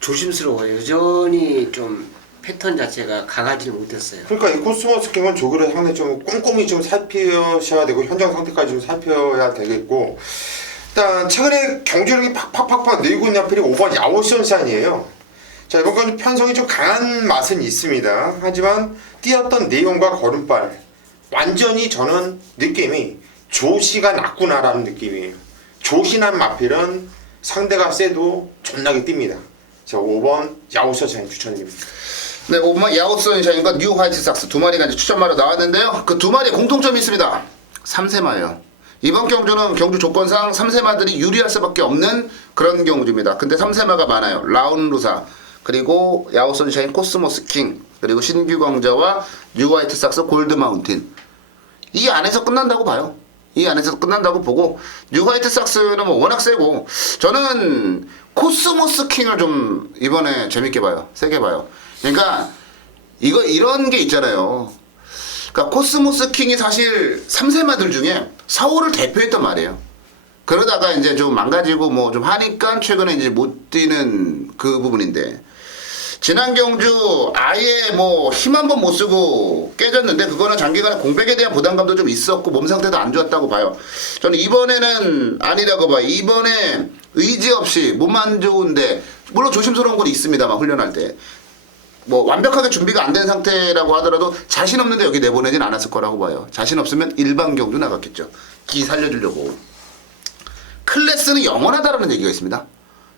조심스러워요. 여전히 좀 패턴 자체가 강하지는 못했어요. 그러니까 이 코스모스 킹은 조기를 상당히 좀 꼼꼼히 좀 살피셔야 되고 현장 상태까지 좀 살펴야 되겠고, 일단 최근에 경주력이 팍팍팍팍 늘고 있는 하필이 5번 야오션산이에요. 자, 이번 건 편성이 좀 강한 맛은 있습니다. 하지만 뛰었던 내용과 걸음발 완전히 저는 느낌이 조시가 낫구나라는 느낌이에요. 조시난 마필은 상대가 세도 존나게 뜁니다. 자, 5번 야오션산 추천드립니다. 네, 5번 야오선샤인과 뉴 화이트삭스 두 마리가 이제 추천마로 나왔는데요. 그 두 마리에 공통점이 있습니다. 3세마예요. 이번 경주는 경주 조건상 3세마들이 유리할 수밖에 없는 그런 경주입니다. 근데 3세마가 많아요. 라운루사, 그리고 야오선샤인 코스모스 킹, 그리고 신규 광자와 뉴 화이트삭스 골드 마운틴. 이 안에서 끝난다고 봐요. 이 안에서 끝난다고 보고, 뉴 화이트삭스는 뭐 워낙 세고, 저는 코스모스 킹을 좀 이번에 재밌게 봐요. 세게 봐요. 그러니까 이런 게 있잖아요. 그러니까 코스모스 킹이 사실 3세마들 중에 4, 5를 대표했단 말이에요. 그러다가 이제 좀 망가지고 뭐 좀 하니까 최근에 이제 못 뛰는 그 부분인데, 지난 경주 아예 뭐 힘 한 번 못 쓰고 깨졌는데, 그거는 장기간의 공백에 대한 부담감도 좀 있었고 몸 상태도 안 좋았다고 봐요. 저는 이번에는 아니라고 봐요. 이번에 의지 없이 몸 안 좋은데, 물론 조심스러운 건 있습니다만 훈련할 때 뭐 완벽하게 준비가 안 된 상태라고 하더라도 자신 없는데 여기 내보내진 않았을 거라고 봐요. 자신 없으면 일반 경주 나갔겠죠. 기 살려주려고. 클래스는 영원하다라는 얘기가 있습니다.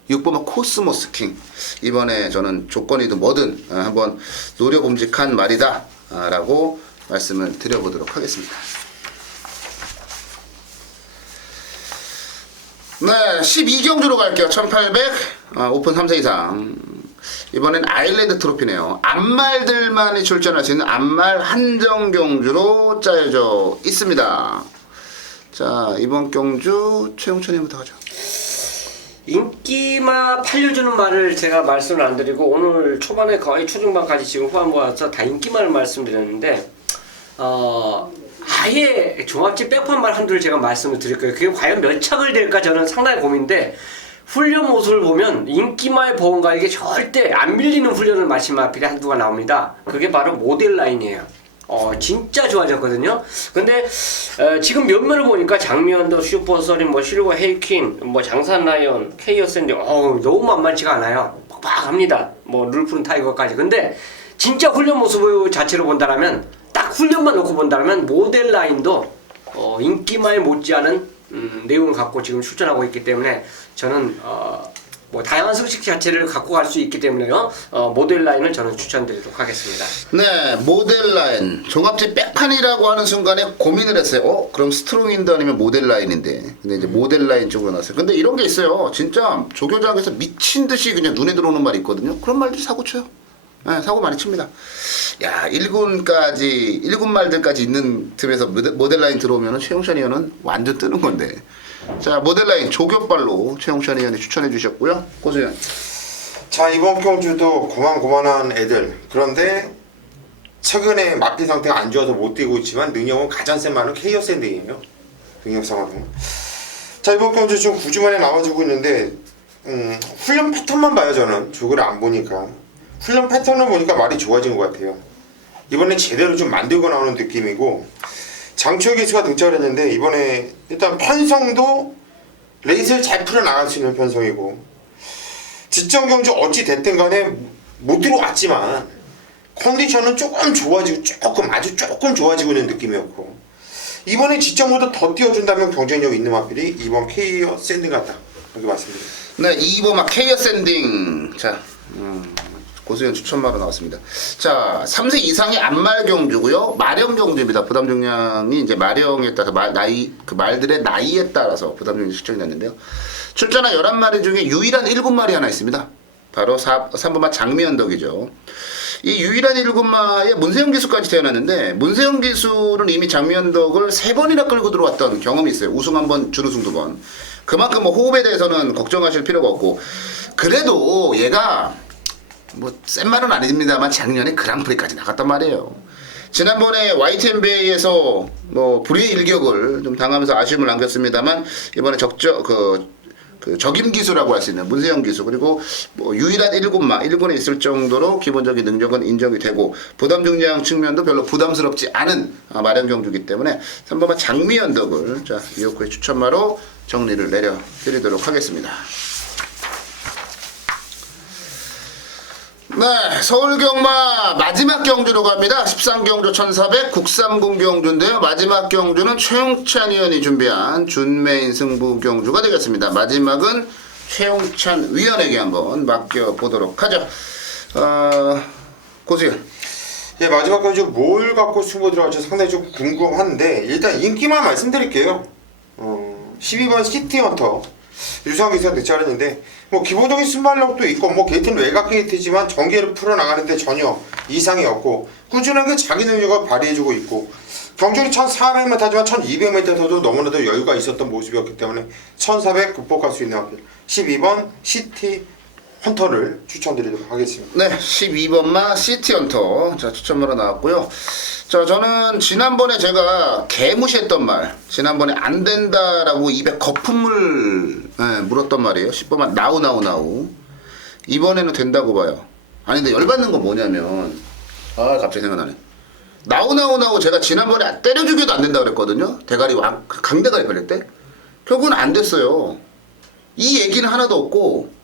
6번은 코스모스 킹. 이번에 저는 조건이든 뭐든 한번 노려봄직한 말이다 라고 말씀을 드려보도록 하겠습니다. 네, 12경주로 갈게요. 1800 오픈 3세 이상. 이번엔 아일랜드 트로피네요. 암말들만이 출전할 수 있는 암말 한정 경주로 짜여져 있습니다. 자, 이번 경주 최용천님부터 가죠. 인기마 팔려주는 말을 제가 말씀을 안 드리고, 오늘 초반에 거의 초중반까지 지금 후반부 와서 다 인기말을 말씀드렸는데, 아예 종합지 백판 말 한두를 제가 말씀을 드릴 거예요. 그게 과연 몇 착을 될까 저는 상당히 고민인데, 훈련 모습을 보면 인기마의 보험가에게 절대 안 밀리는 훈련을 마친 마필이 한두가 나옵니다. 그게 바로 모델 라인이에요. 진짜 좋아졌거든요. 근데 지금 면면을 보니까 장미언더, 슈퍼서린, 뭐 실버 헤이킨, 뭐 장산 라이언, 케이어 샌디, 너무 만만치가 않아요. 빡빡합니다. 뭐 룰프른 타이거까지. 근데 진짜 훈련 모습 자체로 본다라면, 딱 훈련만 놓고 본다라면 모델 라인도 인기마에 못지않은 내용을 갖고 지금 출전하고 있기 때문에, 저는 뭐 다양한 성식 자체를 갖고 갈 수 있기 때문에요. 모델 라인을 저는 추천드리도록 하겠습니다. 네, 모델 라인. 종합지 백판이라고 하는 순간에 고민을 했어요. 그럼 스트롱인드 아니면 모델 라인인데. 근데 이제 모델 라인 쪽으로 나왔어요. 근데 이런 게 있어요. 진짜 조교장에서 미친 듯이 그냥 눈에 들어오는 말이 있거든요. 그런 말들이 사고 쳐요. 네, 사고 많이 칩니다. 야, 1군 말들까지 있는 틈에서 모델 라인 들어오면은 최용찬 의원은 완전 뜨는 건데. 자, 모델 라인 조교발로 최용찬 의원이 추천해 주셨고요. 고수현. 자, 이번 경주도 고만고만한 애들. 그런데 최근에 마필 상태가 안 좋아서 못 뛰고 있지만 능력은 가장 센 말은 케이어 샌딩이에요. 능력상으로. 자, 이번 경주 지금 9주 만에 나와주고 있는데, 훈련 패턴만 봐요. 저는 조교를 안 보니까 훈련 패턴을 보니까 말이 좋아진 것 같아요. 이번에 제대로 좀 만들고 나오는 느낌이고, 장초의 기수가 등장을 했는데, 이번에 일단 편성도 레이스를 잘 풀어나갈 수 있는 편성이고, 지점 경주 어찌 됐든 간에 못 들어왔지만 컨디션은 조금 좋아지고, 아주 조금 좋아지고 있는 느낌이었고, 이번에 지점보다 더 띄워준다면 경쟁력 있는 마필이 이번 케이어 샌딩 같다, 이렇게 말씀드립니다. 네, 2번 케이어 샌딩. 자, 고수현 추천마로 나왔습니다. 자, 3세 이상의 암말 경주고요. 마령 경주입니다. 부담 중량이 이제 마령에 따라서 말들의 나이에 따라서 부담 중량이 측정이 됐는데요. 출전한 11마리 중에 유일한 7마리 하나 있습니다. 바로 3번마 장미언덕이죠. 이 유일한 7마리에 문세영 기수까지 태어났는데, 문세영 기수는 이미 장미언덕을 3번이나 끌고 들어왔던 경험이 있어요. 우승 1번, 준우승 2번. 그만큼 뭐 호흡에 대해서는 걱정하실 필요가 없고, 그래도 얘가 뭐 센 말은 아닙니다만 작년에 그랑프리까지 나갔단 말이에요. 지난번에 YTNBA에서 뭐 불의의 일격을 좀 당하면서 아쉬움을 남겼습니다만, 이번에 그 적임 기수라고 할 수 있는 문세영 기수 그리고 뭐 유일한 1군에 있을 정도로 기본적인 능력은 인정이 되고 부담 중량 측면도 별로 부담스럽지 않은 마련 경주이기 때문에 3번마 장미연덕을 자 이호쿠의 추천마로 정리를 내려드리도록 하겠습니다. 네, 서울경마 마지막 경주로 갑니다. 13경주 1400 국삼군 경주인데요. 마지막 경주는 최용찬 위원이 준비한 준메인 승부 경주가 되겠습니다. 마지막은 최용찬 위원에게 한번 맡겨보도록 하죠. 고수연. 예, 마지막 경주 뭘 갖고 승부 들어갈지 상당히 좀 궁금한데 일단 인기만 말씀드릴게요. 12번 시티헌터 유상한 기수가 득자했는데 뭐 기본적인 순발력도 있고 뭐 게이트는 외곽 게이트지만 전개를 풀어나가는데 전혀 이상이 없고 꾸준하게 자기 능력을 발휘해주고 있고 경주는 1400m 하지만 1200m에서도 너무나도 여유가 있었던 모습이었기 때문에 1400 극복할 수 있는 앞길 12번 시티 헌터를 추천드리도록 하겠습니다. 네, 12번마 시티헌터 자 추천으로 나왔고요. 자 저는 지난번에 제가 개무시했던 말 지난번에 안 된다라고 입에 거품을 물었던 말이에요. 10번마 나우 이번에는 된다고 봐요. 아니 근데 열받는 건 뭐냐면 갑자기 생각나네. 나우 제가 지난번에 때려 죽여도 안 된다 그랬거든요. 대가리 강대가리 걸릴 때 결국은 안 됐어요. 이 얘기는 하나도 없고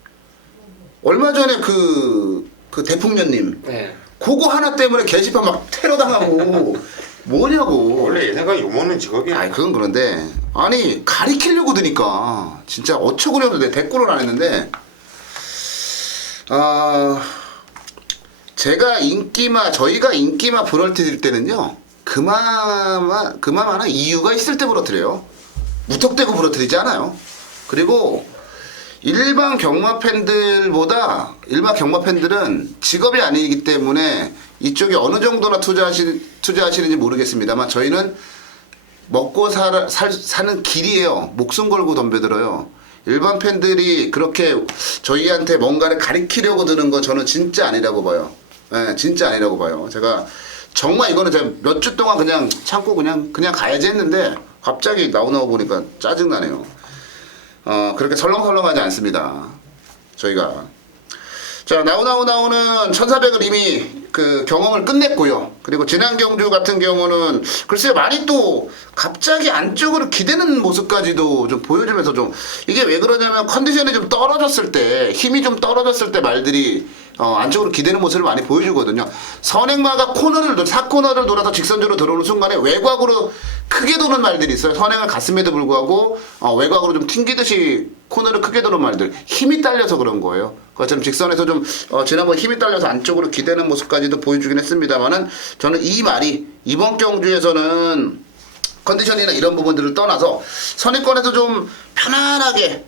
얼마 전에 그 대풍년님 네. 그거 하나 때문에 게시판 막 테러 당하고 뭐냐고. 원래 예상가 욕먹는 직업이야. 아니 그건 그런데 아니 가리키려고 드니까 진짜 어처구니없는 내 댓글을 안 했는데 저희가 인기마 부러뜨릴 때는요 그만한 이유가 있을 때 부러뜨려요. 무턱대고 부러뜨리지 않아요. 그리고 일반 경마 팬들은 직업이 아니기 때문에 이쪽에 어느 정도나 투자하시는지 모르겠습니다만 저희는 먹고 사는 길이에요. 목숨 걸고 덤벼들어요. 일반 팬들이 그렇게 저희한테 뭔가를 가리키려고 드는 거 저는 진짜 아니라고 봐요. 네, 진짜 아니라고 봐요. 제가 정말 이거는 제가 몇 주 동안 그냥 참고 그냥 가야지 했는데 갑자기 나오고 보니까 짜증나네요. 그렇게 설렁설렁하지 않습니다. 저희가. 자, 나우는 1400을 이미 그 경험을 끝냈고요. 그리고 지난 경주 같은 경우는 글쎄요, 많이 또 갑자기 안쪽으로 기대는 모습까지도 좀 보여주면서 좀 이게 왜 그러냐면 컨디션이 좀 떨어졌을 때, 힘이 좀 떨어졌을 때 말들이 안쪽으로 기대는 모습을 많이 보여주거든요. 선행마가 4코너를 돌아서 직선적으로 들어오는 순간에 외곽으로 크게 도는 말들이 있어요. 선행을 갔음에도 불구하고 외곽으로 좀 튕기듯이 코너를 크게 도는 말들. 힘이 딸려서 그런 거예요. 그것처럼 직선에서 좀 지난번 힘이 딸려서 안쪽으로 기대는 모습까지도 보여주긴 했습니다만은 저는 이 말이 이번 경주에서는 컨디션이나 이런 부분들을 떠나서 선행권에서 좀 편안하게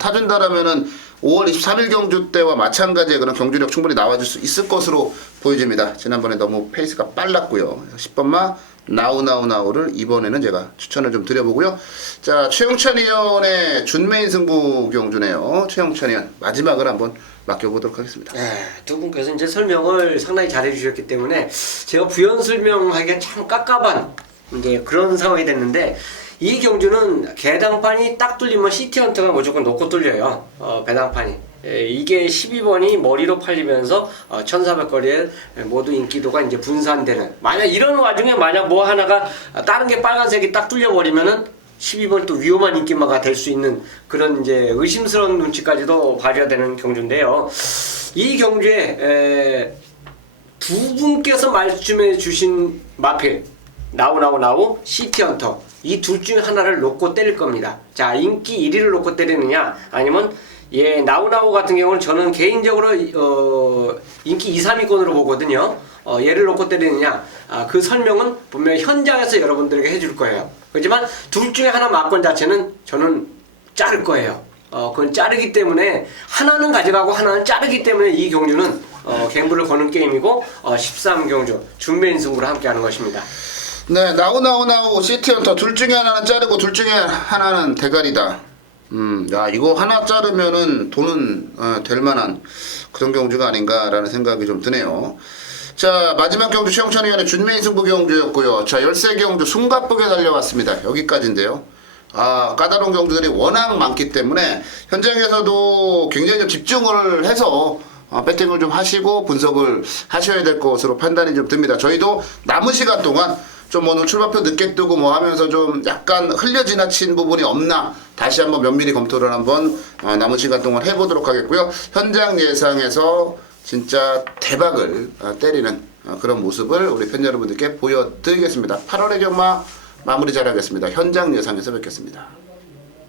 타준다라면은 5월 23일 경주 때와 마찬가지의 그런 경주력 충분히 나와줄 수 있을 것으로 보여집니다. 지난번에 너무 페이스가 빨랐고요. 10번마 나우를 이번에는 제가 추천을 좀 드려보고요. 자, 최용찬 위원의 준메인 승부 경주네요. 최용찬 위원 마지막을 한번 맡겨보도록 하겠습니다. 네, 두 분께서 이제 설명을 상당히 잘해 주셨기 때문에 제가 부연 설명하기가 참 깝깝한 이제 그런 상황이 됐는데 이 경주는 개당판이 딱 뚫리면 시티헌터가 무조건 놓고 뚫려요. 배당판이. 이게 12번이 머리로 팔리면서 1400거리에 모두 인기도가 이제 분산되는. 만약 이런 와중에 만약 뭐 하나가 다른 게 빨간색이 딱 뚫려버리면은 12번 또 위험한 인기마가 될 수 있는 그런 이제 의심스러운 눈치까지도 봐줘야 되는 경주인데요. 이 경주에 두 분께서 말씀해 주신 마필 나우 시티헌터 이 둘 중에 하나를 놓고 때릴 겁니다. 자, 인기 1위를 놓고 때리느냐 아니면 나우 같은 경우는 저는 개인적으로 인기 2, 3위권으로 보거든요. 얘를 놓고 때리느냐 그 설명은 분명히 현장에서 여러분들에게 해줄 거예요. 그렇지만 둘 중에 하나 막권 자체는 저는 자를 거예요. 그건 자르기 때문에 하나는 가져가고 하나는 자르기 때문에 이 경주는 갱부를 거는 게임이고 13경주 준메인 승부를 함께 하는 것입니다. 네, 나우 시티헌터 둘 중에 하나는 자르고 둘 중에 하나는 대가리다. 야, 이거 하나 자르면은 돈은 될 만한 그런 경주가 아닌가라는 생각이 좀 드네요. 자, 마지막 경주 최용찬 위원의 준메인 승부 경주였고요. 자, 13경주 숨가쁘게 달려왔습니다. 여기까지인데요. 까다로운 경주들이 워낙 많기 때문에 현장에서도 굉장히 좀 집중을 해서 배팅을 좀 하시고 분석을 하셔야 될 것으로 판단이 좀 듭니다. 저희도 남은 시간 동안 좀 오늘 출발표 늦게 뜨고 뭐 하면서 좀 약간 흘려 지나친 부분이 없나 다시 한번 면밀히 검토를 한번 남은 시간 동안 해보도록 하겠고요. 현장 예상에서 진짜 대박을 때리는 그런 모습을 우리 팬 여러분들께 보여드리겠습니다. 8월의 경마 마무리 잘하겠습니다. 현장 예상에서 뵙겠습니다.